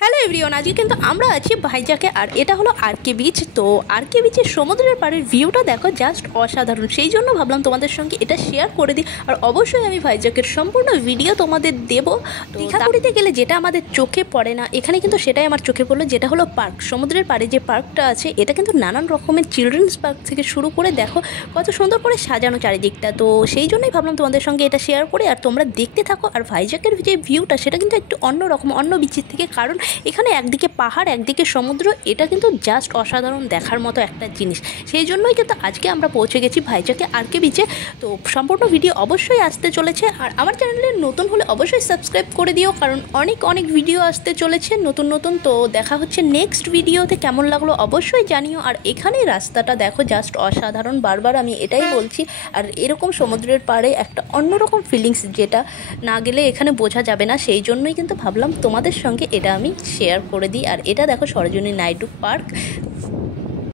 Hello everyone, আজকে কিন্তু আমরা আছি ভাইজ্যাকে আর এটা হলো আরকে বিচ। তো আরকে বিচের সমুদ্রের পাড়ের ভিউটা দেখো, জাস্ট অসাধারণ। সেই জন্য ভাবলাম তোমাদের সঙ্গে এটা শেয়ার করে দিই। আর অবশ্যই আমি ভাইজ্যাকের সম্পূর্ণ ভিডিও তোমাদের দেবো। দীঘাপুরীতে গেলে যেটা আমাদের চোখে পড়ে না, এখানে কিন্তু সেটাই আমার চোখে পড়লো, যেটা হলো পার্ক। সমুদ্রের পাড়ে যে পার্কটা আছে, এটা কিন্তু নানান রকমের চিলড্রেন্স পার্ক থেকে শুরু করে দেখো কত সুন্দর করে সাজানো চারিদিকটা। তো সেই জন্যই ভাবলাম তোমাদের সঙ্গে এটা শেয়ার করে, আর তোমরা দেখতে থাকো। আর ভাইজ্যাকের যে ভিউটা, সেটা কিন্তু একটু অন্য রকম, অন্য বিচের থেকে, কারণ এখানে একদিকে পাহাড় একদিকে সমুদ্র। এটা কিন্তু জাস্ট অসাধারণ দেখার মতো একটা জিনিস। সেই জন্যই কিন্তু আজকে আমরা পৌঁছে গেছি ভাইজ্যাকে আরকে বিচে। তো সম্পূর্ণ ভিডিও অবশ্যই আসতে চলেছে। আর আমার চ্যানেলে নতুন হলে অবশ্যই সাবস্ক্রাইব করে দিও, কারণ অনেক অনেক ভিডিও আসতে চলেছে নতুন নতুন। তো দেখা হচ্ছে নেক্সট ভিডিওতে। কেমন লাগলো অবশ্যই জানিও। আর এখানে রাস্তাটা দেখো, জাস্ট অসাধারণ। বারবার আমি এটাই বলছি। আর এরকম সমুদ্রের পাড়ে একটা অন্যরকম ফিলিংস, যেটা না গেলে এখানে বোঝা যাবে না। সেই জন্যই কিন্তু ভাবলাম তোমাদের সঙ্গে এটা আমি শেয়ার করে দিই। আর এটা দেখো সরোজিনী নাইডু পার্ক।